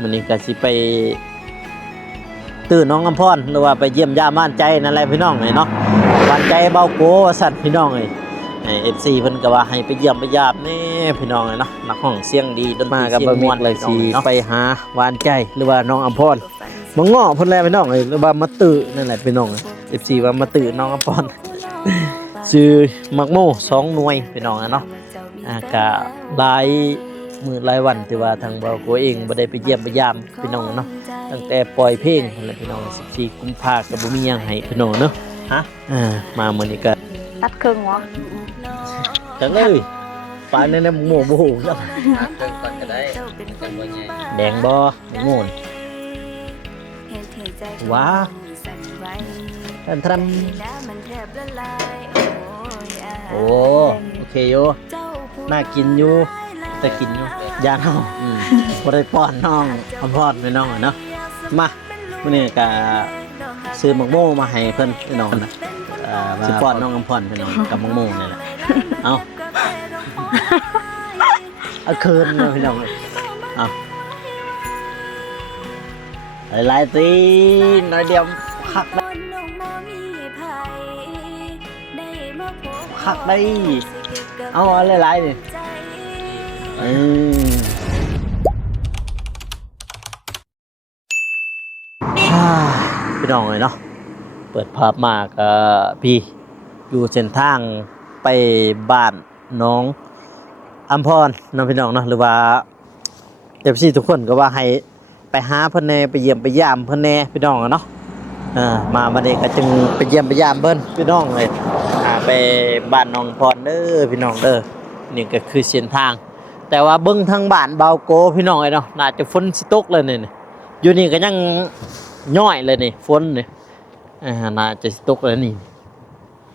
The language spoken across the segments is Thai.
มันนี่ก็สิไปตื่นน้องอำพรหรือว่าไปเยี่ยมยามบ้านใจนั่นแหละพี่น้องเอ้ยเนาะบ้านใจเบาโกว่าสั่นพี่น้องเอ้ยFC เพิ่นก็ว่าให้ไปเยี่ยมไปยามนี่พี่น้องเอ้ยเนาะนักห้องเสียงดีดนตรีเสียงม่วนเลยสิไปหาหวานใจหรือว่าน้องอำพรมาง้อเพิ่นแลพี่น้องเอ้ยหรือว่ามาตื้อนั่นแหละพี่น้อง FC ว่ามาตื้อน้องอำพรชื่อมักโม2หน่วยพี่น้องเนาะก็หลายมื้อหลายวันที่ว่าทางเบาโกเองบ่ได้ไปเยี่ยมไปยามพี่น้องเนาะตั้งแต่ปล่อยเพลงนั่นแหละพี่น้อง14กุมภาพันธ์ก็บ่มีหยังให้พี่น้องเนาะฮะมามื้อนี้ก็ตัดครึ่งเหรอจังเลยปานนั้นหมู่บ่ฮู้ครับตัดครึ่งก่อนก็ได้จังบ่ใหญ่แดงบ่โง่นว้าท่านทำโอ้โอเคอยู่น่ากินอยู่แต่กินอยู่ยาเนาะบ่ได้ป้อนน้องอำพรพี่น้องเนาะมามื้อนี้ก็ซื้อหมกโม่มาให้เพิ่นพี่น้องนะสิป้อนน้องอำพรพี่น้องกับหมกโม่นี่แหละเอาเคินเลยพี่น้องเอาหลายๆตีน้อยเดียวคักได้คักได้เอาหลายๆนี่พี่น้องเลยเนาะเปิดภาพมากพี่อยู่เส้นทางไปบ้านน้องอำพรน้องพี่น้องเนาะหรือว่าFCทุกคนก็ว่าให้ไปหาเพิ่นแน่ไปเยี่ยมไปยามเพิ่นแน่พี่น้องเนาะมาบัดนี้ก็จึงไปเยี่ยมไปยามเพิ่นพี่น้องเลยไปบ้านน้องพรเด้อพี่น้องเด้อนี่ก็คือเส้นทางแต่ว่าเบิ่งทางบ้านเบาโกพี่น้องเอ้ยเนาะน่าจะฝนสิตกเลยนี่อยู่นี่ก็ยังย่อยเลยนี่ฝนนี่น่าจะสิตกเลยนี่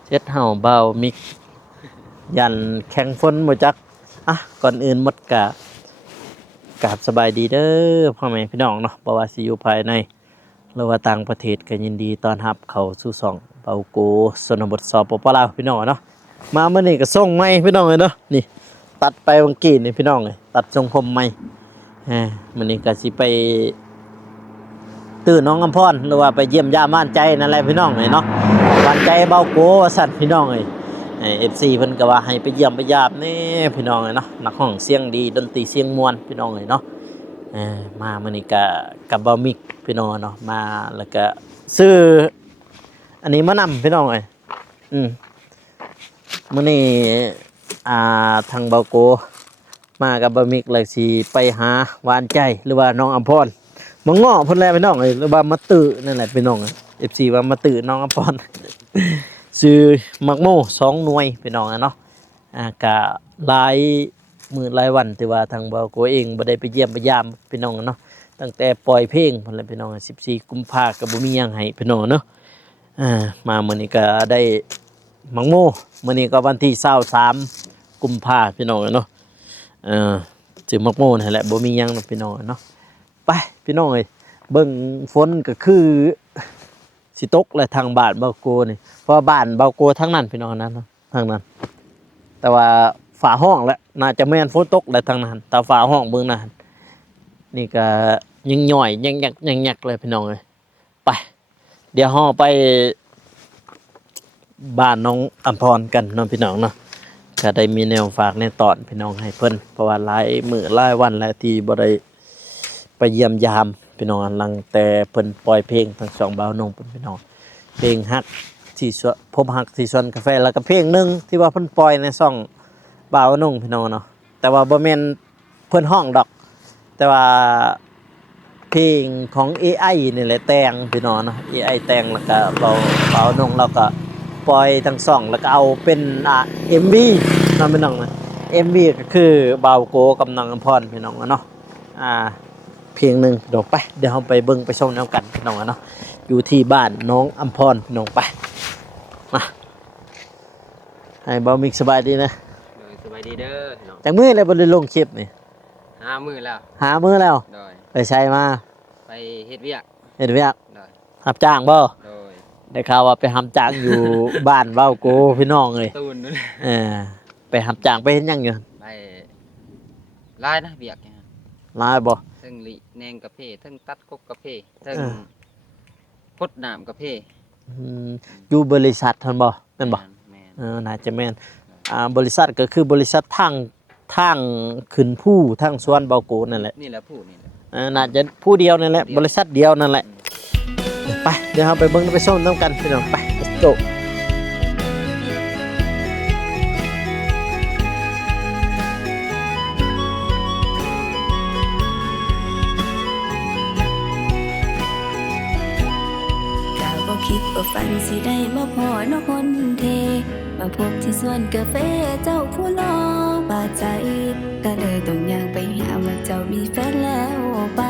เช็ดเห่าเบามิกยันแข็งฝนบ่จักก่อนอื่นหมดกราบสบายดีเด้อพ่อแม่พี่น้องเนาะบ่ว่าสิอยู่ภายในหรือว่าต่างประเทศก็ยินดีต้อนรับเข้าสู่ช่องเบาโกชนบทสปปลาวพี่น้องเนาะมามื้อนี้ก็ส่งใหม่พี่น้องเอ้ยเนาะนี่ตัดไปเมื่อกี้นี่พี่น้องเอ้ยตัดทรงผมใหม่มื้อนี้ก็สิไปตื่นน้องอำพรหรือว่าไปเยี่ยมยามบ้านใจนั่นแหละพี่น้องเอ้ยเนาะบ้านใจเบาโกว่าสั่นพี่น้องเอ้ยFC เพิ่นก็ว่าให้ไปเยี่ยมไปยามนี่พี่น้องเอ้ยเนาะนักห้องเสียงดีดนตรีเสียงม่วนพี่น้องเอ้ยเนาะมามื้อนี้ก็กับเบามิกพี่น้องเนาะมาแล้วก็ซื้ออันนี้มานำพี่น้องเอ้ยมื้อนี้ทางเบาโกมากับเบามิกเลยสิไปหาหวานใจหรือว่าน้องอำพรมาง้อเพิ่นแลพี่น้องเอ้ยหรือว่ามาตื้อนั่นแหละพี่น้อง FC ว่ามาตื้อน้องอำพรชื่อมักโม2หน่วยพี่น้องเนาะก็หลายมื้อหลายวันที่ว่าทางเบาโกเองบ่ได้ไปเยี่ยมไปยามพี่น้องเนาะตั้งแต่ปล่อยเพลงพุ่นแหละพี่น้อง14กุมภาพันธ์ก็บ่มีหยังให้พี่น้องเนาะมามื้อนี้ก็ได้มักโมมื้อนี้ก็วันที่23กุมภาพันธ์พี่น้องเนาะชื่อมักโมนั่นแหละบ่มีหยังพี่น้องเนาะไปพี่น้องเอ้ยเบิ่งฝนก็คือสิตกและทางบ้านเบาโกนี่เพราะบ้านเบาโกทั้งนั้นพี่น้องนั้นทางนั้นแต่ว่าฝาห้องแล้วน่าจะแม่นฝนตกและทางนั้นแต่ฝาห้องเบิ่งนั่นนี่ก็ยังย่อยยังยักเลยพี่น้องเอ้ยไปเดี๋ยวเฮาไปบ้านน้องอำพรกันเนาะพี่น้องเนาะก็ได้มีแนวฝากในตอนพี่น้องให้เพิ่นเพราะว่าหลายมื้อหลายวันแล้วที่บ่ได้ไปเยี่ยมยามพี่น้องหลังแต่เพิ่นปล่อยเพลงทั้งสองบ่าวนงเพิ่นพี่น้องเพลงฮักที่พบฮักที่สวนกาแฟแล้วก็เพลงนึงที่ว่าเพิ่นปล่อยในช่องบ่าวนงพี่น้องเนาะแต่ว่าบ่แม่นเพิ่นร้องดอกแต่ว่าเพลงของ AI นี่แหละแต่งพี่น้องเนาะ AI แต่งแล้วก็บ่าวนงแล้วก็ปล่อยทั้งช่องแล้วก็เอาเป็นMV เนาะพี่น้องนะ MV ก็คือบ่าวโกกับน้องอำพรพี่น้องเนาะเพียงหนึ่งเดี๋ยวไปเดี๋ยวเราไปเบิ่งไปชมแนวกันพี่น้องเนาะอยู่ที่บ้านน้องอำพรพี่น้องไปมาให้เบามิกสบายดีนะสบายดีเด้อพี่น้องจากมื้อแล้วบ่ได้ลงคลิปนี่5 มื้อแล้วไปใช้มาไปเฮ็ดเวียกรับจ้างบ่โดยได้ข่าวว่าไปรับจ้างอยู่ บ้านเว้าโกพี่น้องเอ้ยตูนไปรับจ้างไปเฮ็ดหยังอยู่ไปลายนะเวียกลายบ่ซึ่งลี แนงกาแฟทั้งตัดกกกาแฟทั้งพดน้ำกาแฟ อยู่บริษัทท่านบ่แม่นบ่ แม่น น่าจะแม่นบริษัทก็คือบริษัททางขึ้นผู้ทางสวนเบาโกนั่นแหละ นี่แหละผู้นี่แหละ น่าจะผู้เดียวนั่นแหละบริษัทเดียวนั่นแหละไปเดี๋ยวเราไปเบิ่งไปส้มน้ำกันพี่น้องไป let's go ก็บ่คิดว่าฝันสิได้มาพอน้องคนเทมาพบที่สวนกาแฟเจ้าผู้รอบาดใจก็เลยต้องย่างไปหาว่าเจ้ามีแฟนแล้วไป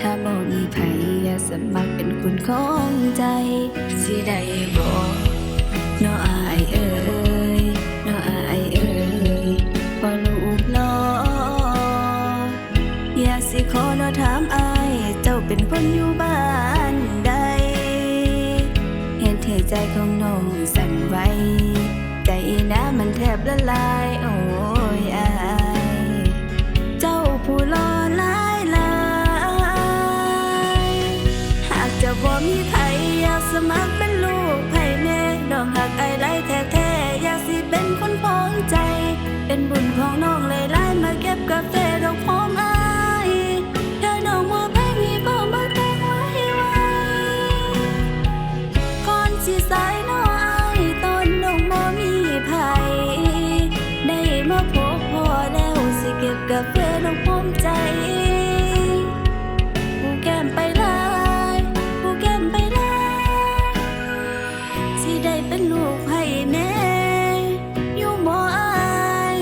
ถ้าบ่มีไผอยากสมัครเป็นคุณของใจสิได้บ่น้ออายเอ่ยน้ออายเอ่ยบ่ลูกหลออยากสิขอน้อถามอายเจ้าเป็นคนอยู่บ้านใดเห็นที่ใจของน้องสั่นไหวใจน้ำมันแทบละลายโอ้ยอายเจ้าผู้หล่อหลายหลายหากจะบ่มีไผอยากสมัครเป็นลูกไผแม่น้องหักไอ้ไรแท้ๆอยากสิเป็นคนพ้องใจเป็นบุญของน้องเลยหลายมาเก็บกาแฟดอกหอมอายเธอน้องมัวไผมีบ่มาแต่งไว้ก่อนสิสายน้ออายตอนน้องบ่มีไผได้มาพบพอแล้วสิเก็บกาแฟดอกหอมใจผู้แก้มไปหลายผู้แก้มไปหลายสิได้เป็นลูกไผแม่อยู่บ่อาย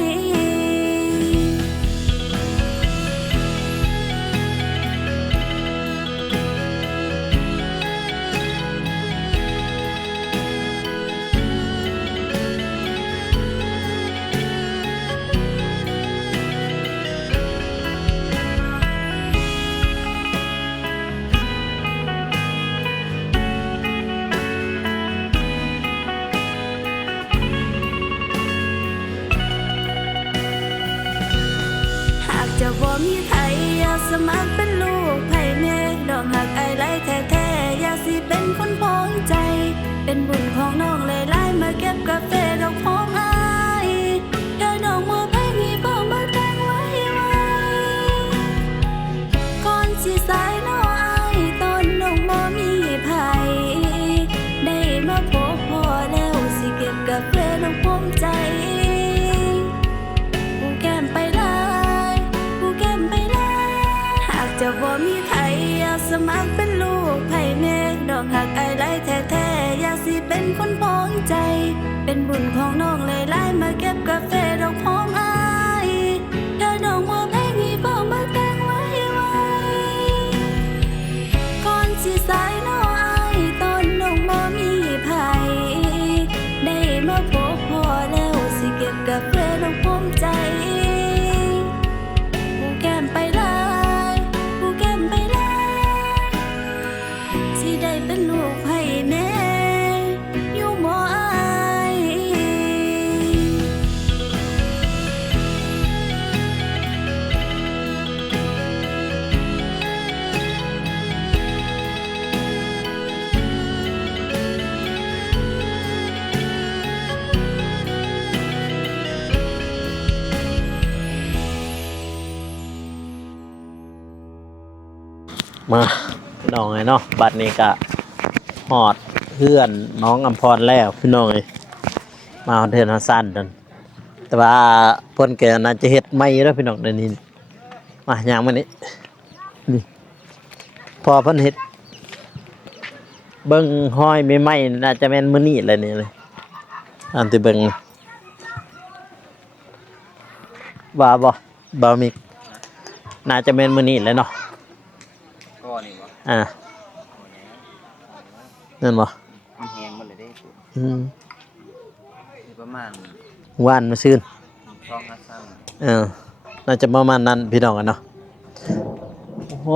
หากจะบ่มีไผอยากสมัครเป็นลูกไผแม่ดอกหักไอ้ไรแท้ๆอยากสิเป็นคนพ้องใจเป็นบุญของน้องเลยหลายมาเก็บกาแฟดอกหอมอายเธอน้องมัวไผมีบ่มาแต่งไว้ก่อนสิสายน้ออายตอนน้องบ่มีไผได้มาพบพอแล้วสิเก็บกาแฟดอกหอมใจผู้แก้มไปหลายผู้แก้มไปหลายหากจะบ่มีไผอยากสมัครเป็นลูกไผแม่ดอกหักไอ้ไรแท้ๆอยากสิเป็นคนพ้องใจเป็นบุญของน้องเลยหลายมาเก็บกาแฟดอกหอมอายเธอน้องมัวไผมีบ่มาแต่งไว้ก่อนสิสายน้ออายตอนน้องบ่มีไผได้มาพบพอแล้วสิเก็บกาแฟดอกหอมใจผู้แก้มไปหลายผู้แก้มไปหลายสิได้เป็นลูกไผแม่อยู่บ่อาย มาพี่น้องไงเนาะบัดนี้ก็หอดเพื่อนน้องอำพรแล้วพี่น้องเอ้ยมาเทือนสั้นนั่นแต่ว่าเพิ่นแกน่าจะเฮ็ดไม่แล้วพี่น้องเดี๋ยวนี้มาอย่างมื้อนี้นี่พอเพิ่นเฮ็ดเบิ่งห้อยไม่ไหม้น่าจะแม่นมื้อนี้แหละนี่เลยอันที่เบิ่งว่าบ่มีน่าจะแม่นมื้อนี้แหละเนาะ ก็นี่บ่ นั่นบ่ มันแห้งหมดเลยเด้ ประมาณ ว่านมาซื่น 2-3 น่าจะประมาณนั้นพี่น้องกันเนาะโอ้โห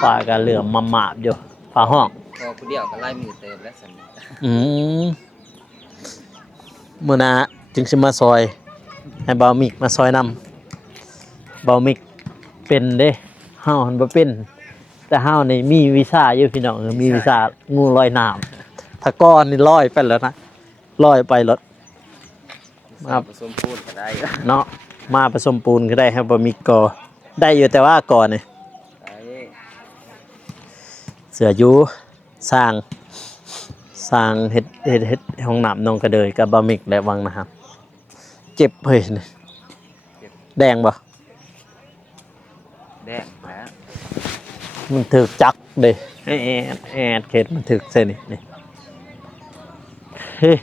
ฟ้าก็เหลือมมาหมาบอยู่ฟ้าห้อง พอผู้เดียวก็ไล่มือเติมแล้วสั่น มื้อหน้าจึงสิมาซอยให้เบามิกมาซอยนำเบามิก เป็นเด้เฮาหันบ่เป็น แต่เฮานี่มีวีซ่าอยู่พี่น้องมีวีซ่างูลอยน้ำถ้าก้อนนี่ลอยไปแล้วนะลอยไปรถ มาผสมปูนก็ได้ เนาะมาผสมปูนก็ได้ครับบ่มีกอได้อยู่แต่ว่าก่อนนี่ ได้ เสืออยู่สร้างเฮ็ดห้องน้ำนองกระเดยกับบะหมิกและวังนะครับเจ็บเฮ้ยนี่แดงบ่ แดงแล้ว มันถึกจักเด้แอดเข็ดมันถึกเส้นนี่เฮ้ย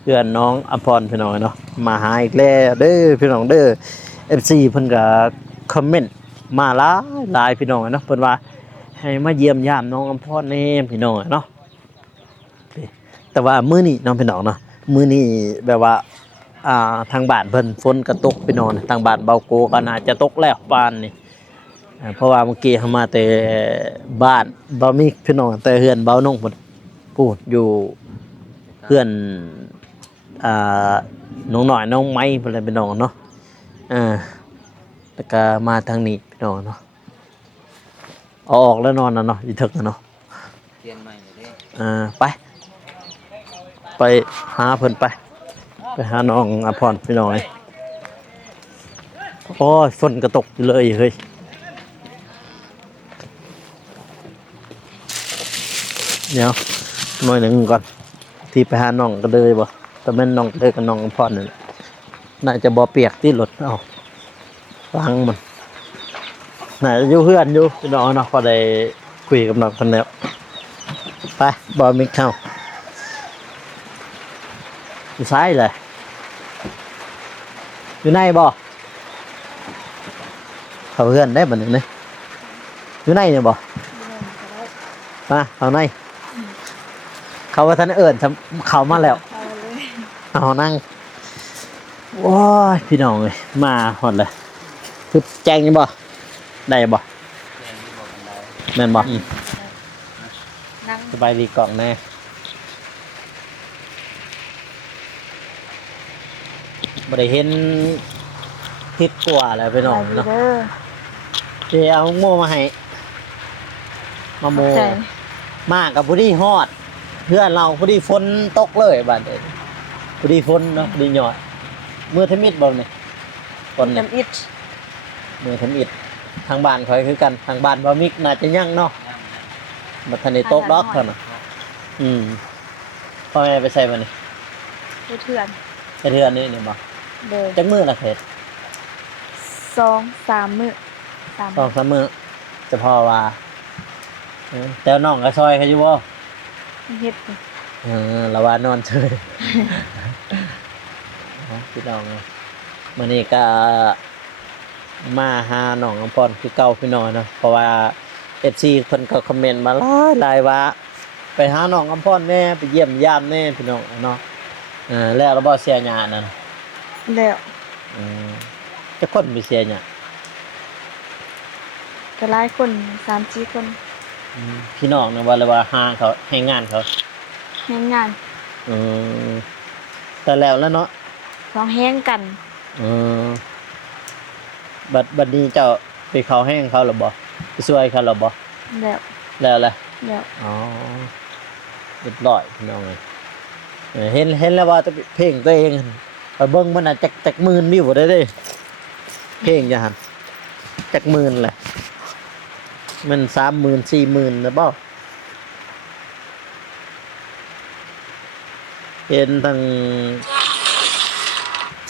เพื่อนน้องอภรพี่น้องเนาะมาหาอีกแล้วเด้อพี่น้องเด้อ FC เพิ่นก็คอมเมนต์มาหลายพี่น้องเนาะเพิ่นว่าให้มาเยี่ยมยามน้องอภรแน่พี่น้องเนาะแต่ว่ามื้อนี้น้องพี่น้องเนาะมื้อนี้แบบว่าทางบ้านเพิ่นฝนก็ตกพี่น้องทางบ้านเบาโกก็น่าจะตกแล้วปานนี่เพราะว่าเมื่อกี้เฮามาแต่บ้านบ่มีพี่น้องแต่เฮือนเบานงพุ่นพูดอยู่เพื่อนน้องหน่อยน้องไม้เพิ่นเลยพี่น้องเนาะแล้วก็มาทางนี้พี่น้องเนาะเอาออกแล้วนอนนะเนาะอีถึกนะเนาะ เปลี่ยนใหม่เลยเด้ ไปหาเพิ่นไปหาน้องอภรพี่น้องเลยโอ้ยฝนก็ตกอยู่เลยเฮ้ยเดี๋ยวหน่อยหนึ่งก่อนที่ไปหาน้องก็เลยบ่แต่แม่นน้องก็เลยกับน้องอภรนี่น่าจะบ่เปียกที่รถเอาฟังมันน่าจะอยู่เพื่อนอยู่พี่น้องเนาะพอได้คุยกับน้องคนแล้วไปบ่มิกเข้าอยู่ซ้ายเลยอยู่ในบ่เขาเพื่อนได้บ่เนี่ยอยู่ในเนี่ยบ่มาเอาในเขาว่าท่านเอิญเขามาแล้วเอานั่งโอ้ยพี่น้องเลยมาหมดเลยคือแจ้งยังบ่ได้บ่ แดงที่บอกกันได้ แม่นบ่ นั่ง สบายดีกล่องแน่บ่ได้เห็นทิศกว่าแล้วพี่น้องเนาะ เด้อ เดี๋ยวเอาโม่มาให้มาโม ใจ มากับผู้ที่ฮอดเพื่อนเราผู้ที่ฝนตกเลยบ้านเด็ผู้ที่ฝนเนาะผู้ที่หยอดมือทมิดบ่เนี่ยฝนเนี่ย จำอิด มือทมิดทางบ้านคอยคือกันทางบ้านบ่มิกน่าจะยั่งเนาะ ย่างนะ บัดทันได้ตกดอกเท่าน่ะพ่อแม่ไปใส่บ่นี่ ผู้เถื่อน ไปเทือนนี่นี่บ่ เด้อ จักมื้อละเฮ็ด 2-3 มื้อ3 2-3มื้อจะพอว่าแต่น้องก็ซอยเขาอยู่บ่ เฮ็ด ละว่านอนเฉย พี่น้องมื้อนี้ก็มาหาน้องอำพรคือเก่าพี่น้องเนาะเพราะว่า FC เพิ่นก็คอมเมนต์มาหลายว่าไปหาน้องอำพรแน่ไปเยี่ยมยามแน่พี่น้องเนาะแล้วเราบ่เสียหญ้านั่น แล้ว จะคนไปเสียหญ้า ก็หลายคน 3-4 คน พี่น้องนะว่าเลยว่าหาเขาให้งานเขา แฮงงาน แต่แล้วเนาะ ร้องแฮงกัน บัดนี้เจ้าไปเขาแห้งเขาหรือบ่ไปช่วยเขาหรือบ่ แล้ว แล้วแหละ แล้ว อ๋อเรียบร้อยพี่น้องเลยเห็นแล้วว่าจะเพลงตัวเองไปเบิ่งมันน่ะจักหมื่นวิวได้เด้เพลงจ้ะหั่นจักหมื่นแหละมัน 30,000 40,000นะบ่เห็นทาง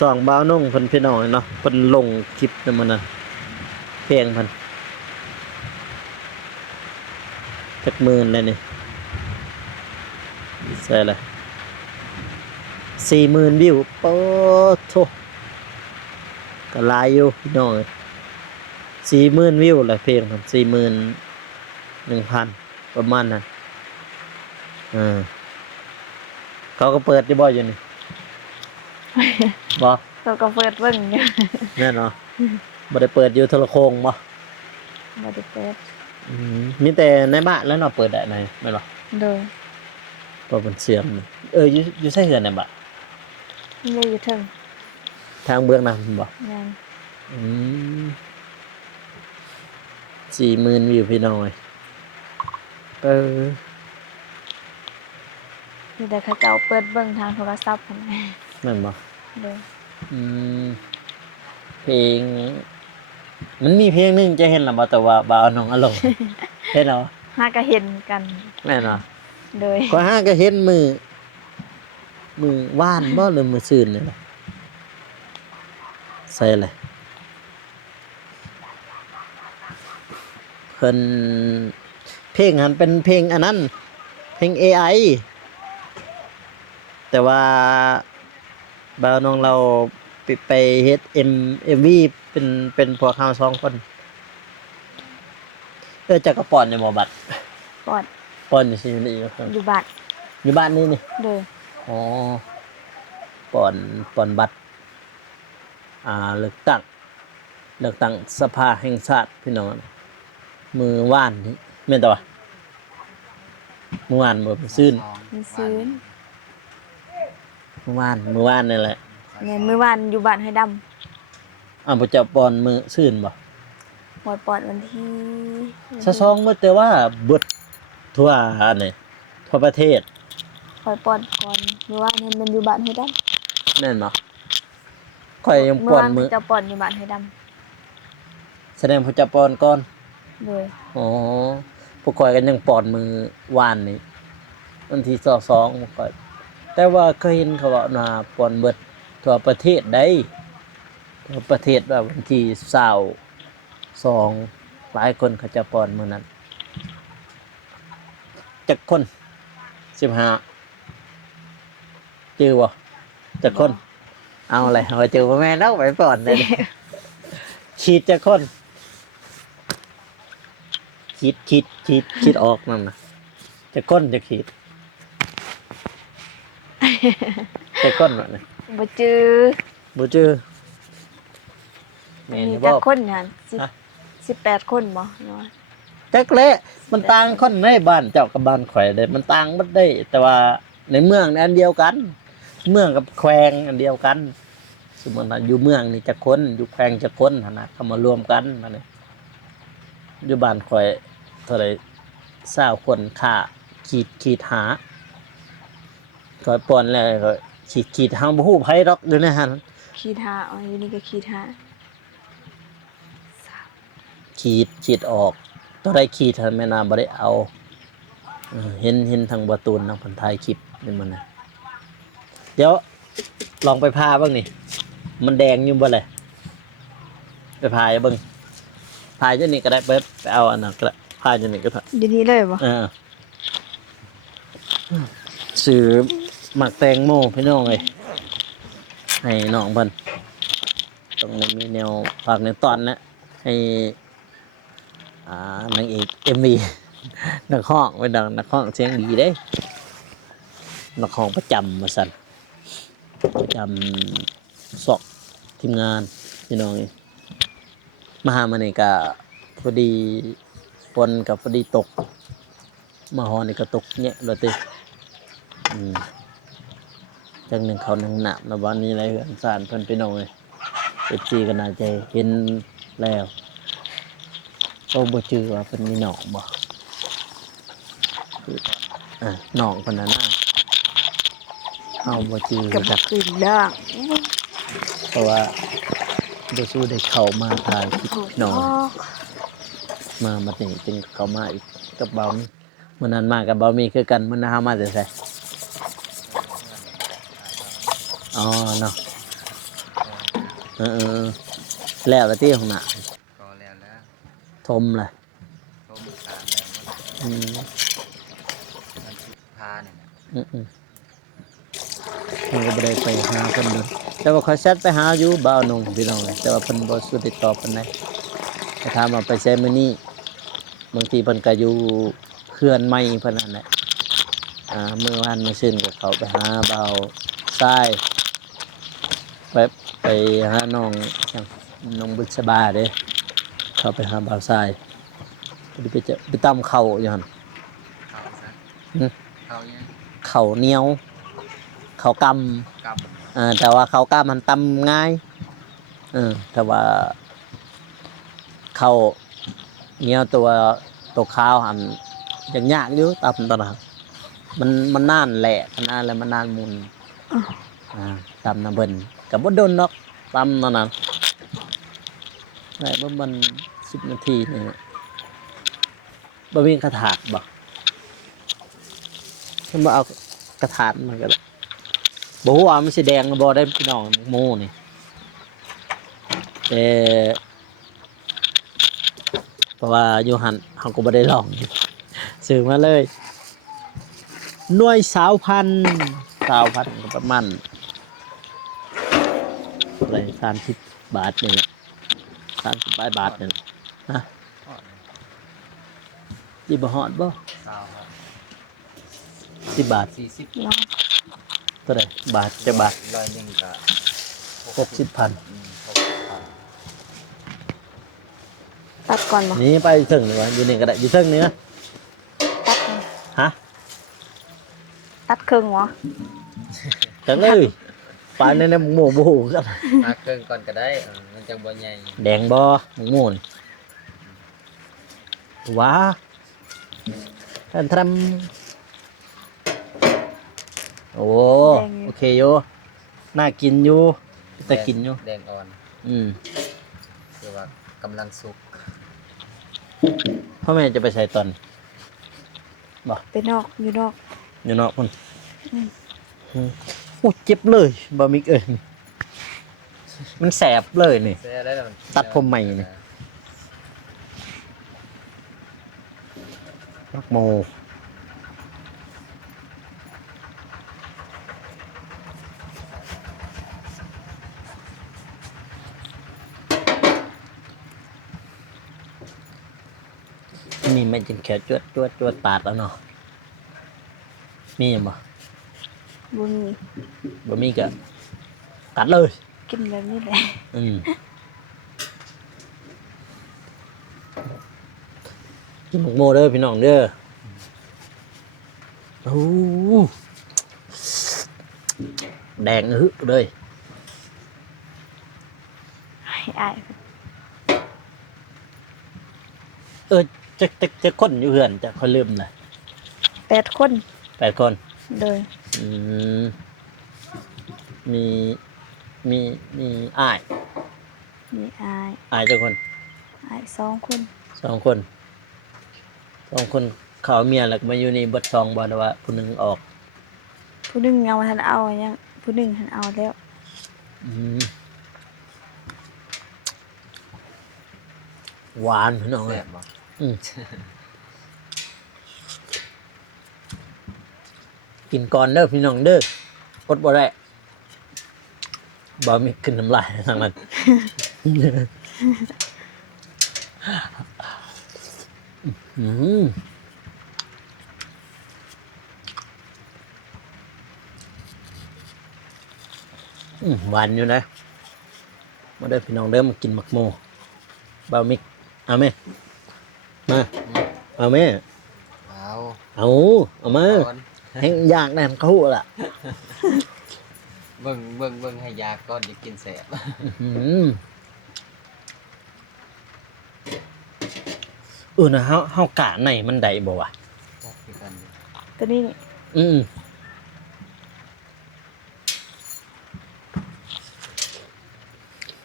สองบ่าวนุ่งเพิ่นพี่น้องเนาะเพิ่นลงคลิปนำมันน่ะเพลงเพิ่นจักหมื่นเลยนี่ใช่เลย40,000 วิวโอ้โธ่ก็หลายอยู่พี่น้องเอ้ย40,000 วิวแหละเพลงครับ41,000 ประมาณนั้นเขาก็เปิดอยู่บ่อยู่นี่ บ่ เราก็เปิดเบิ่งอยู่ แน่นอนบ่ได้เปิดอยู่โทรโคงบ่ บ่ได้เปิด มีแต่ในบ้านแล้วเนาะเปิดได้ไหนแม่นบ่ โดย เพราะมันเสื่อมอยู่ใส่เฮือนน่ะบ่ นี่อยู่เทิง ทางเบื้องหน้าบ่ งาน อืม 40,000วิวพี่น้องเอ้ยเออ มีแต่เขาเจ้าเปิดเบิ่งทางโทรศัพท์พุ่น แม่นบ่ เด้อ อืมเพลง มันมีเพลงหนึงจะเห็นแล้วบ่แต่ว่าบ่าวน้องอารมณ์ เห็นเหรอ หาก็เห็นกัน แม่นบ่ โดย ก็หาก็เห็นมือว่านบ่หรือมือซื่นนี่ล่ะใส่เลยเพิ่นเพลงหันเป็นเพลงอันนั้น เพลง AI แต่ว่าบ่าวน้องเราไปเฮ็ด MV เป็นพวกเฮา2 คนจักกระป๋อนในบ่บัด ปอด ป้อนอยู่ซินี่อยู่ครับ อยู่บ้าน อยู่บ้านนี่นี่ เด้อ อ๋อป้อนบัตรเลือกตั้งสภาแห่งชาติพี่น้องมือว่านนี่แม่นต่อมือว่านบ่ซื่น มีซื้น มือว่านนี่แหละ แม่นมื้อวานอยู่บ้านให้ดำ บ่จะป้อนมือซื่นบ่ ปอดปอดวันที่ ซะซองมื้อแต่ว่าเบิดทั่วนี่ทั่วประเทศ ปอดปอดก่อนมื้อวานเห็นมันอยู่บ้านให้ดำ แม่นบ่ข่อยยังป้อนมือ จะปอดอยู่บ้านให้ดำ แสดงผู้จะป้อนก่อน โดย อ๋อพวกข่อยกันยังปอดมือวานนี่วันที่22ข่อยแต่ว่าเคยเห็นเขาว่าน่าปอนเบิดทั่วประเทศได้ทั่วประเทศว่าวันที่22หลายคนเขาจะปอนมื้อนั้นจักคน15จื้อบ่จักคนเอาอะไรเอาจื้อบ่แม่นเนาะไปปอนได้ดิฉีดจักคนคิดออกนั่นนะจะก้นจะขีดจะก้นวะเนี่ย บ่จือ บูจือแม่ มี นี่บ จัก อก คนหั่น ฮะ 18คนบ่เนาะ จักเละมันต่างคนในบ้านเจ้ากับบ้านข่อยเลยมันต่างบ่ได้ แต่ว่าในเมืองนี่อันเดียวกัน เมืองกับแขวงอันเดียวกัน สมมติว่าอยู่เมืองนี่จะคนอยู่แขวงจะคนหั่นน่ะเข้ามารวมกันมาเนี่ยอยู่บ้านข่อยเท่าไหร่20คนค่าขีดหาข่อยป้อนแล้วก็ขีดเฮาบ่ฮู้ไผดอกอยู่ในหั่น ขีดหาอ๋ออยู่นี่ก็ขีดหา ขีดออกตัวใดขีดทันแม่นาบ่ได้เอาเห็นทางประตูนางเพิ่นถ่ายคลิปนี่มันน่ะเดี๋ยวลองไปพาเบิ่งนี่มันแดงอยู่บ่เลยไปพาให้เบิ่งพาอยู่นี่ก็ได้ไปเอาอันนั้นก็ได้พาอยู่นี่ก็ได้ อยู่นี่เลยบ่ ซื้อหมักแตงโมพี่น้องเอ้ยให้น้องเพิ่นต้องมีแนวฝากในวตอนนะให้นางเอก MV นักร้องเป็นนักร้องเสียงดีเด้นักร้องประจำมาสั่นประจำสอกทีมงานพี่น้องเอ้ยมาหามานี่ก็พอดีฝนกับพอดีตกมาฮอนี่ก็ตกเนี่ยเลยติจังหนึ่งเขาหนึ่งหนักนะวันนี้อะไรอันสารเพิ่นพี่น้องเอ้ยFGก็น่าจะเห็นแล้วก็บ่จือว่าเพิ่นมีหนองบ่หนองเพิ่นน่ะนะเอาบ่จือ กับ จัก อื่นเด้อ เพราะว่าบ่สู้ได้เข้ามาถ่ายคลิปหนองมาบัดนี้จึงเข้ามาอีกกับเบามีมื้อนั้นมากับเบามีคือกันมื้อนั้นเฮามาแต่ไสอ๋อเนาะแล้วละที่ของน่ะ ก็แล้วแล้ว ทมล่ะ ต้มตามแล้วมันพาเนี่ยนะ เราก็บ่ได้ไปหาเพิ่นเด้อแต่ว่าเขาแชทไปหาอยู่บ่าวนงพี่น้องเลยแต่ว่าเพิ่นบ่สู้ติดต่อปานใดถ้าถามว่าไปใช้มื้อนี้บางทีเพิ่นก็อยู่เขื่อนใหม่เพิ่นนั่นแหละมื้อวานมื้อซื่นก็เขาไปหาบ่าวทรายไปหาน้องจังน้องบุษบาเด้เขาไปหาบ่าวทรายไปตำข้าวอยู่หั่น เขาซะ อืม เขาเนี่ย ข้าวเหนียวข้าวกำ กำ แต่ว่าเขากล้ามันตำง่ายแต่ว่าเขา เงี้ยวตัวข้าวหันยังยากอยู่ตำตอนนั้นมันนานแหละมันนานแล้วมันนานมุนตำน้ำเบิ่นกับบ่โดนดอกตำตอนนั้นได้บ่มัน10 นาทีนี่บ่มีกระถาดบ่มันบ่เอากระถาดมันก็ได้บ่ฮู้ว่ามันสิแดงบ่ได้พี่น้องหมูนี่แต่เพราะว่าอยู่หันเขาก็บ่ได้ลองซื้อมาเลยหน่วย20,000ก็ประมาณอะไร30 บาทนี่แหละ30 บาทนี่ฮะสิบ่ฮอดบ่ สาวครับ 10 บาท 40 เนาะ เท่าไหร่บาทจะบาท ร้อยหนึ่งก็ 60,000 ตัดก่อนบ่ นี่ไปถึงเลยวะอยู่นี่ก็ได้อยู่ถึงนี่นะ ตัดก่อน ฮะ ตัดครึ่งเหรอ จังเลยปลาในหมูบูกัน มาเครื่องก่อนก็ได้มันจังบ่ใหญ่ แดงบ่หมูนว้าท่านทำโอ้โอเคโยน่ากินอยู่แต่กินอยู่ แดงอ่อน อืม คือว่ากำลังสุก พ่อแม่จะไปใส่ตอนบ่ ไปนอกอยู่นอก อยู่นอกพุ่นโอ้เจ็บเลยบะมิกเอ้ยมันแสบเลยนี่ เสียแล้วมัน ตัดผมใหม่นี่ มักโมมีไม่จินแขวจวดปาดแล้วเนาะมีหยังบ่ บ่มี บ่มีก็กัดเลย กินแบบนี้แหละ อืมกินหมกโมเด้อพี่น้องเด้อโอ้แดงอึเลย ให้อาย จะคนอยู่เพื่อนจะเขาลืมเลย 8 คน 8 คน โดย อืมมีอ้าย มีอาย อ้ายเจ้าคน อาย2 คน 2 คนเขาเมียแล้วก็มาอยู่นี่เบิด2บ่ได้ว่าผู้หนึงออก ผู้หนึงเอาทันเอายังผู้หนึงทันเอาแล้ว อืมหวานพี่น้อง แซ่ เอ้ย บบ่ อืมกินก่อนเด้อพี่น้องเด้ออดบ่ได้บ่มีขึ้นน้ำลายทางนั้น อืมหวานอยู่นะมาเด้อพี่น้องเด้อมากินหมักโมบ่าวมิกเอาไหมมาเอาไหม เอา เอามา ก่อน ให้ยากแน่นเขาล่ะ เบิ่งให้ยาก่อนจะกินแซ่บ นะเฮากะในมันได้บ่วะ จัดคือกัน ตัวนี้ อืม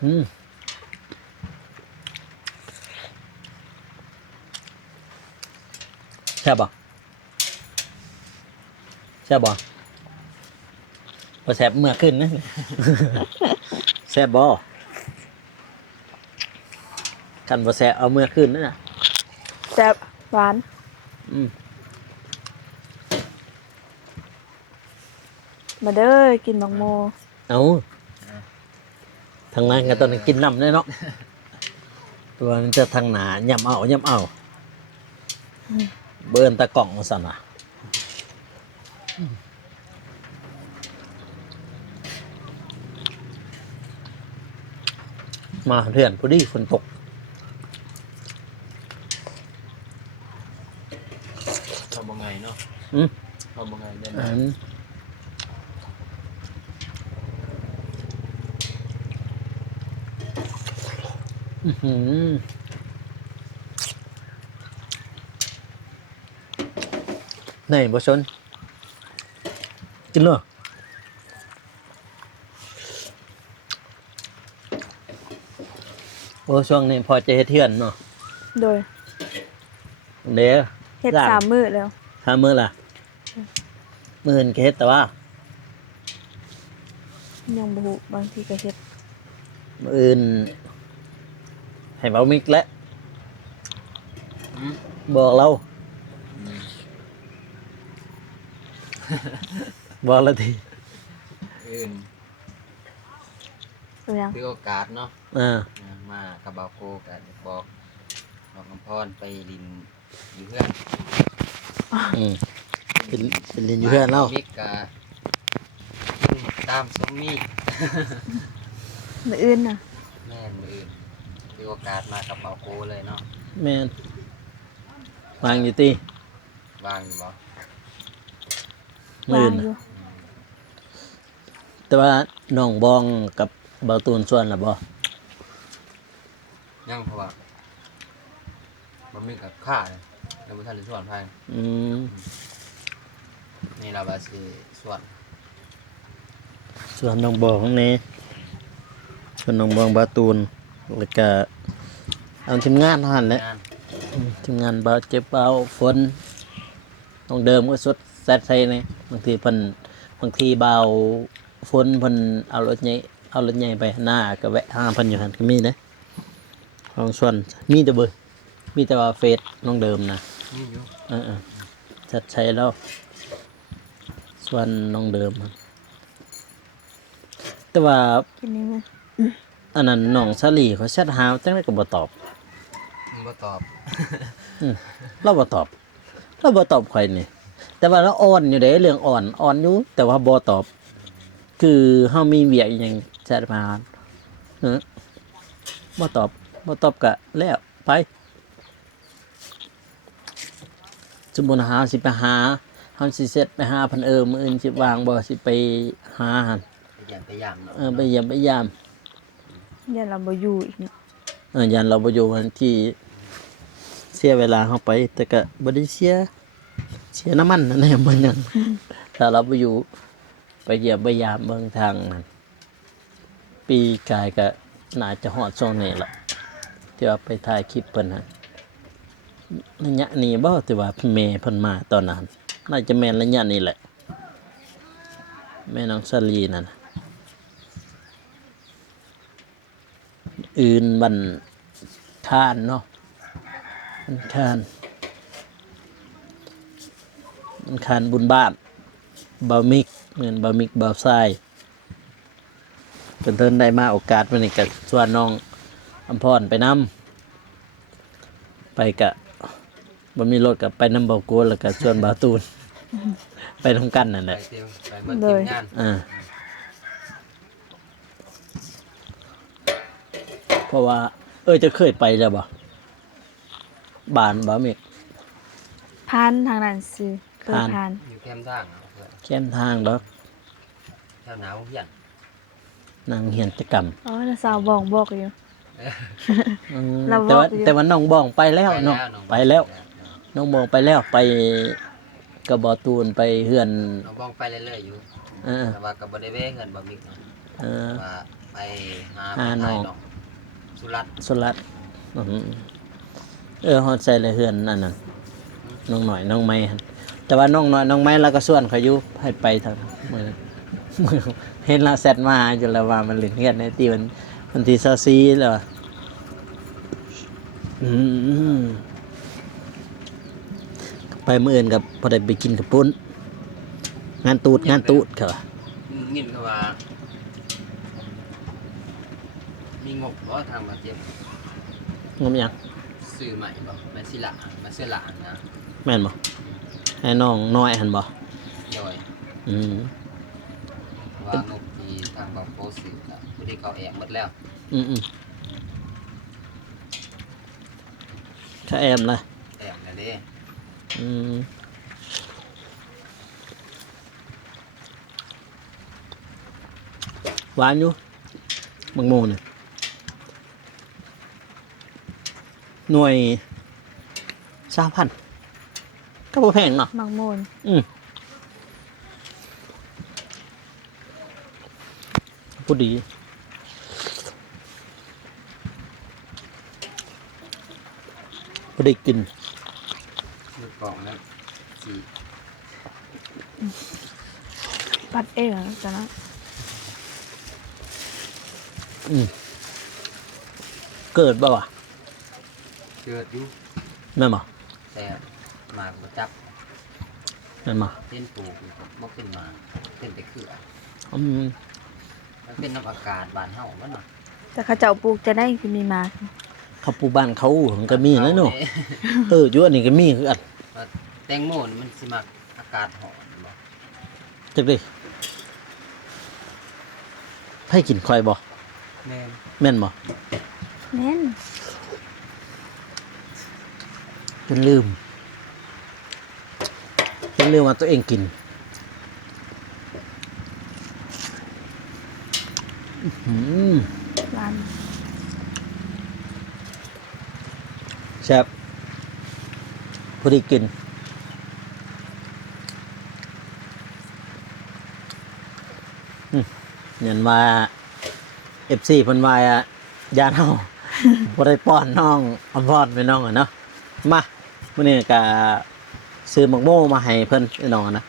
อืมแซ่บบ่แซ่บบ่บ่แซ่บเมื่อขึ้นนะ แซ่บบ่คันบ่แซ่บเอาเมื่อขึ้นนั่นน่ะ แซ่บหวาน อืม มาเด้อกินบักโม เอาทางนั้นก็ต้องกินน้ำแน่เนาะตัวมันจะทางหนาย่ำเอาเบิ่นตะกล่องสั่นน่ะมาเพื่อนพอดีฝนตก ทำบ่ไงเนาะ อืม ทำบ่ไงเด่น อืมอื้อหือ ไหนบ่ชนกินเหรอโอ้ช่วงนี้พอจะเฮ็ดเทือนเนาะ โดย เด้อ เฮ็ด ย่าง 3 มื้อแล้ว ห้ามื้อล่ะมื้ออื่นก็เฮ็ดแต่ว่า ยังบ่ฮู้บางทีก็เฮ็ด มื้ออื่นให้เบามิกแล้ว อืม บอกเราบอกเราที อื่น เป็นหยัง คือโอกาสเนาะ อ่า มากับบ่าวโคกันบอกน้องคำพรไปลินอยู่เพื่อน อืมเป็นเรียนอยู่เพื่อนเรา มิกกะตามสมมี มื้ออื่นน่ะ แม่นมืออื่นคือโอกาสมากับบ่าวโคเลยเนาะ แม่นวางอยู่ตี วางอยู่บ่ มื้อ วา อื่ ง น อยู่ แต่ว่าน้องบองกับเบาตูนส่วนล่ะบ่ ยังเพราะว่าบ่มีกับข้าเลยเราบ่ทันได้สอนไผ อืม นี่เราบ่าสิสอน ส่วนน้องบองข้างนี้ส่วนน้องบองเบาตูนแล้วก็เอาทีมงานเท่านั้นแหละ งาน ทีมงานเบาเจ็บเบาฝนน้องเดิมก็สุดแซดใส่นี่บางทีเพิ่นบางทีเบาฝนเพิ่นเอารถใหญ่ไปหน้าก็แวะหาเพิ่นอยู่หั่นก็มีนะของส่วนมีแต่เบอร์มีแต่ว่าเฟซน้องเดิมนะ นี่อยู่ จัดใช้แล้วส่วนน้องเดิมครับแต่ว่า กินนี่มั้ย อันนั้นน้องชาลีเขาแชทหาจังได๋ก็บ่ตอบ มันบ่ตอบ เราบ่ตอบเราบ่ตอบข่อยนี่ แต่ว่าเราอ่อนอยู่เด้เรื่องอ่อนอยู่แต่ว่าบ่ตอบ คือเฮามีเวียกอีหยังแชทมาเออบ่ตอบก็แล้วไปสมมุติหาสิไปหาเฮาสิเสร็จไปหาเพิ่นมื้ออื่นสิว่างบ่สิไปหาหั่น ไปยามเนาะ ไปเยี่ยมไปยาม อย่าเราบ่อยู่อีกเนาะ ยันเราบ่อยู่วันที่เสียเวลาเฮาไป แต่ก็บ่ได้เสียน้ำมันนั่นแหละมันหยัง ถ้าเราบ่อยู่ไปเยี่ยมไปยามเบิ่งทางนั้นปีกายก็น่าจะฮอดช่วงนี้ล่ะที่ว่าไปถ่ายคลิปเพิ่นหั่นระยะนี้บ่ที่ว่าแม่เพิ่นมาตอนนั้นน่าจะแม่นระยะนี้แหละ แม่น้องสลีนั่นน่ะอื่นบันคานเนาะมันคานบุญบ้านบามิกเหมือนบามิกบาทรายเป็นเทินได้มาโอกาสวันนี้กับชวนน้องอำพรไปนำไปกะบ่มีรถกับไปนำเบาโกนแล้วก็ชวนบาตูน ไปทำกันนั่นแห ไป ละ เที่ยวไปเมื่อทีมงาน เพราะว่าจะเคยไปจ้ะบ่บ้านบามิก พานทางนั้นสิเคย ผ่าน พาน อยู่แคมป์ทางเนาะเพื่อน เข้มทางดอก แถวหนาวเพียน นางเหียนกิจกรรม อ๋อน่ะสาวบอกอยู่ เรา แต่ว่า บอกอยู่ แต่ว่าน้องบองไปแล้วเนาะไปแล้ว น้องบองไปแล้วไปกระบอตูนไปเฮือน น้องบ้องไปเรื่อยๆอยู่ เออ แต่ว่ากับบริเวณเงินบ่มีเนาะ เออ ว่าไปหา หาน้อง น้องสุรัตน์ สุรัตน์ฮอดใส่เลยเฮือนนั่นน่ะน้องหน่อยน้องไม้หั่นแต่ว่าน้องหน่อยน้องไม้เราก็ส่วนเขาอยู่ให้ไปทางมื้อนั้น เห็นเราแซดมาจนแล้วว่ามันเล่นเฮือนในที่วันที่24แล้วอะไปมื้ออื่นกับพอได้ไปกินกับปุ้นงานตูดเขาว่า งินก็ว่า มีงบบ่ทางมาเจ็บ งมยัง ซื้อใหม่บ่มาสิละมาเสื้อหลานนะ แม่นบ่ให้น้องน้อยหันบ่ ย่อย อืม ว่างบที่ทางบางโพซื้อแล้วบ่ได้เขาแอกหมดแล้ว ถ้าแอมล่ะ แอกนั่นเด้ หวานอยู่บางโมเนี่ยหน่วย3,000 ก็บ่แพงเนาะ มักมูน พูดดีพอได้กิน ลูกกล่องนะสี ปัดเองจ้ะนะ เกิดบ่วะ เกิดอยู่ แม่นบ่ แต่หมากบ่จับ แม่นบ่ เป็นปลูกบ่เป็นหมากเป็นแต่เขือ อืม มันเป็นน้ำอากาศบ้านเฮามันเนาะ แต่เขาเจ้าปลูกจะได้คือมีมา เขาปลูกบ้านเขามันก็มีนะเนาะอยู่อันนี้ก็มีคืออัน แตงโมนี่มันสิมักอากาศร้อนบ่ จักดิให้กินควายบ่ แม่น แม่นบ่ แน่น เป็นลืมว่าตัวเองกินอื้อหือ หวาน แซ่บพอดีกินเห็นว่า FC เพิ่นว่าย่านเฮา บ่ได้ป้อนน้องอำพรไปน้องอะเนาะมามื้อนี้ก็ซื้อหมกโม่มาให้เพิ่นพี่น้องอะนะ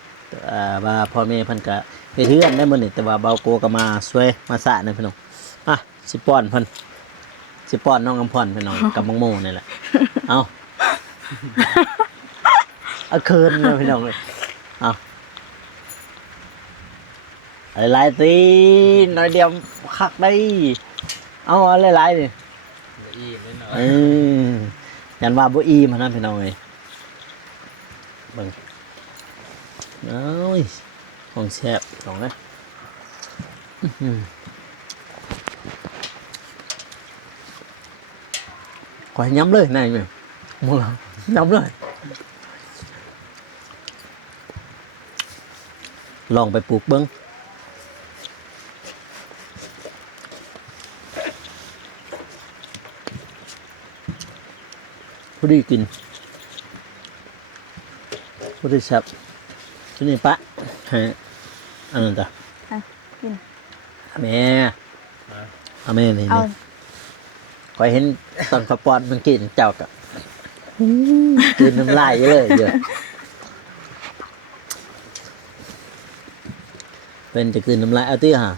ว่าพ่อแม่เพิ่นก็เฮ็ดเฮือนได้มื้อนี้แต่ว่าเบาโกก็มาช่วยมาสะนะพี่น้องสิป้อนเพิ่นสิป้อนน้องอำพรพี่น้อง กับหมกโม่นี่แหละเอาเอาคืนเลยพี่น้องเลยเอาหลายๆตีน้อยเดียวคักได้เอาหลายๆนี่ บ่อิ่มเลยเนาะ ยันว่าบ่อีมันนั่นพี่น้องเอ้ยเบิ่งเอ้ยของแซ่บของนะขอให้ย้ำเลยนายแม่มึงเหรอย้ำเลยลองไปปลูกเบิ่งพอดีกินพอดีแซ่บทีนี้ปะฮะอันนั้นจ้ะ กิน แม่แม่นี่ เอา ก็เห็นตอนขปอนมันกินเจ้าก็กินน้ำลายเลยเยอะเป็นจะกินน้ำลายเอาตี้ห่ะ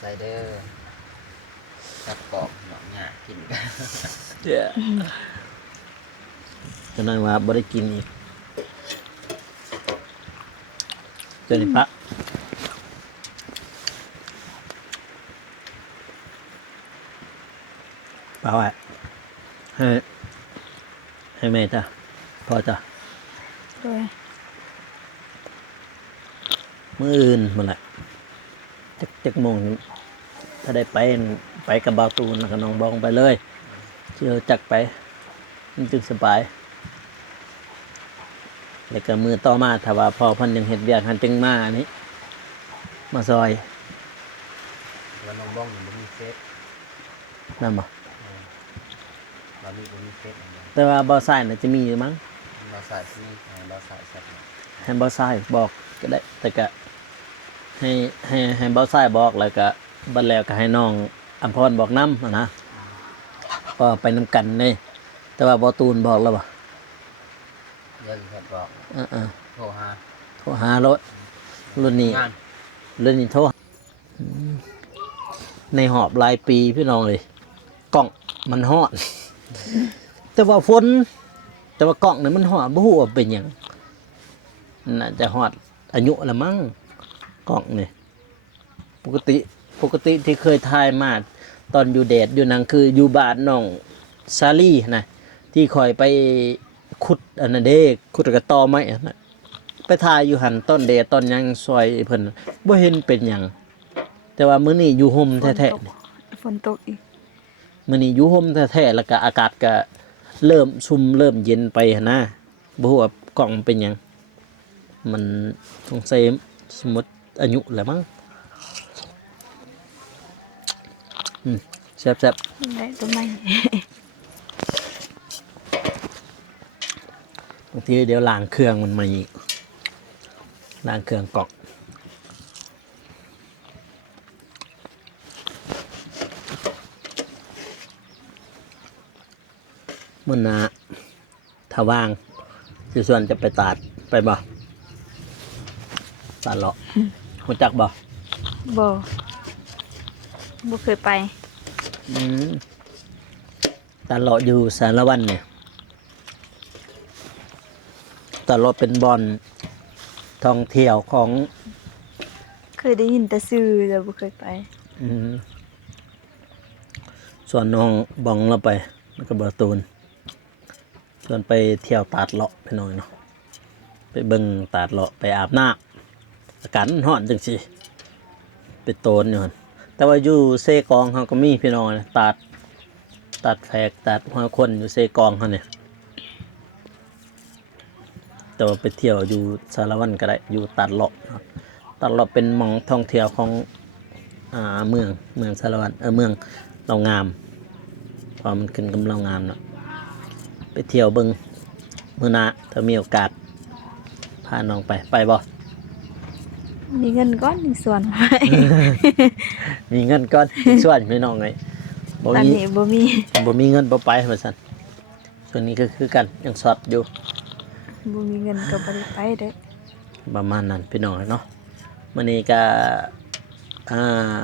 ใส่เด้อจับปอกเนาะหญ้ากินกัน จะนั่งว่าบ่ได้กินอีกเจอนี่ปะเปล่าอ่ะให้แม่จ้ะพอจ้ะ โดย มื้ออื่นมันแหละจักโมงถ้าได้ไปกับบ่าวตูนแล้วก็น้องบองไปเลยเชื่อจักไปมันจึงสบายแล้วก็มือต่อมาถ้าว่าพอเพันยังเห็ดเวียกหันจึงมาอันนี้มาซอย แล้วน้องบ้องนี่บ่มีเฟซ นั่นบ่ เรามีบ่มีเฟซอันเดียว แต่ว่าบ่อทรายน่ะจะมีอยู่มั้ง เราใส่ที่เราใส่ใส่ ให้บ่อทรายบอกก็ได้ แต่ก็ให้บ่อทรายบอกแล้วก็บัดแล้วก็ให้น้องอำพรบอกนำนะก็ไปนำกันนี่แต่ว่าบ่อตูนบอกแล้วบ่ เรื่องครับบอก โทรหา โทรหารถรุ่นนี้ งาน โทรในหอบหลายปีพี่น้องเลยกล้องมันฮอด แต่ว่าฝนแต่ว่ากล้องนี่มันฮอดบ่ฮู้ว่าเป็นหยังน่าจะฮอดอายุละมั้งกล้องนี่ปกติที่เคยถ่ายมาตอนอยู่แดดอยู่นังคืออยู่บ้านน้องซาลี่นะที่คอยไปขุดอันนั้นเด้ขุดกระตอไม้อันนั้นไปถ่ายอยู่หันต้นแดดต้นหยังซอยเพิ่นบ่เห็นเป็นหยังแต่ว่ามื้อนี้อยู่ห่มแท้ๆนี่ ฝนตกอีก มื้อนี้อยู่ห่มแท้ๆแล้วก็อากาศก็เริ่มชุ่มเริ่มเย็นไปหั้นนะบ่ฮู้ว่ากล้องเป็นหยังมันสงสัยสมมุติอายุแหละมั้งแซ่บ ได้ตัวใหม่ ๆ บางทีเดี๋ยวล้างเครื่องมันมาอีกล้างเครื่องกรอกมันนะถ้าว่างสิส่วนจะไปตัดไปบ่ตัดเลาะรู้จักบ่ บ่บ่เคยไป อืมตัดเลาะอยู่สารวันเนี่ยตัดเลาะเป็นบอนท่องเที่ยวของ เคยได้ยินแต่ชื่อแต่บ่เคยไป อืมส่วนน้องบองเราไปแล้วก็บอตูนส่วนไปเที่ยวตาดเลาะไปหน่อยเนาะไปเบิ่งตาดเลาะไปอาบน้ำอากาศมันร้อนจังสิไปโตนอยู่หั่นแต่ว่าอยู่เซกองเขาก็มีพี่น้องนะตาดแฝกตาดหัวคนอยู่เซกองเขาเนี่ยแต่ว่าไปเที่ยวอยู่สารวันก็ได้อยู่ตาดเลาะเนาะตาดเลาะเป็นหม่องท่องเที่ยวของเมืองสารวันเมืองเรางามพอมันขึ้นกำลังงามเนาะไปเที่ยวเบิ่งมื้อหน้าถ้ามีโอกาสพาน้องไปบ่ มีเงินก้อนหนึ่งส่วนไป มีเงินก่อนอีกส่วนพี่น้องไงบ่ ตอน มี นี้บ่มี บ่มีเงินบ่ไปว่าซั่นส่วนนี้ก็คือกันยังสอดอยู่ บ่มีเงินก็บ่ได้ไปเด้อ ประมาณนั้นพี่น้องเนาะมื้อนี้ก็อ่า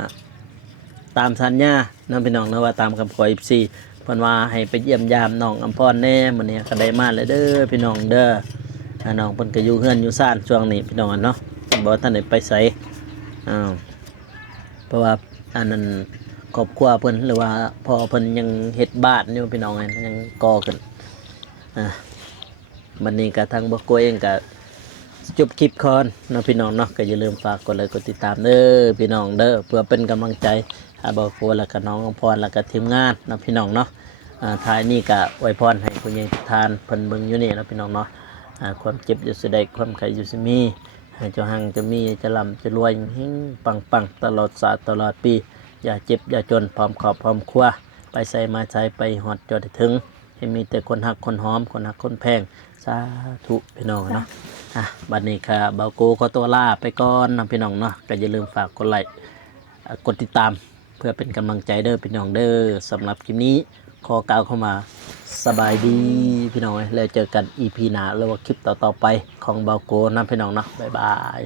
ตามสัญญานํพี่น้องเนาะว่าตามคำขอ FC เพิ่นว่าให้ไปเยี่ยมยามน้องอำพรแน่มื้อนี้ก็ได้มาแล้วเด้อพี่น้องเด้อน้องเพิ่นก็อยู่เฮือนอยู่ซ่านช่วงนี้พี่น้องเนาะบ่ทันได้ไปไสเพราะว่าอันนั้นครอบครัวเพิ่นหรือว่าพ่อเพิ่นยังเฮ็ดบ้านอยู่พี่น้องไงยังก่อขึ้นบัดนี้ก็ทางบ่กลัวเองก็จบคลิปก่อนเนาะพี่น้องเนาะก็อย่าลืมฝากกดไลค์กดติดตามเด้อพี่น้องเด้อเพื่อเป็นกำลังใจให้บ่กลัวแล้วก็น้องอำพรแล้วก็ทีมงานเนาะพี่น้องเนาะท้ายนี้ก็อวยพรให้ผู้ใหญ่ทุกท่านเพิ่นเบิ่งอยู่นี่เนาะพี่น้องเนาะความเจ็บอยู่สิได้ความไข้อยู่สิมีให้เจ้าหังจะมีจะร่ำจะรวยเฮงปังๆตลอดศาสตร์ตลอดปีอย่าเจ็บอย่าจนพร้อมครอบพร้อมครัวไปใส่มาใช้ไปฮอดจอดถึงให้มีแต่คนหักคนหอมคนหักคนแพงสาธุพี่น้องเนาะบัดนี้ค่ะเบาโกขอตัวลาไปก่อนนะพี่น้องเนาะก็อย่าลืมฝากกดไลค์กดติดตามเพื่อเป็นกำลังใจเด้อพี่น้องเด้อสำหรับคลิปนี้ขอกล่าวเข้ามาสบายดีพี่น้องแล้วเจอกัน EP หน้าหรือว่าคลิปต่อๆไปของเบาโกนะพี่น้องเนาะบ๊ายบาย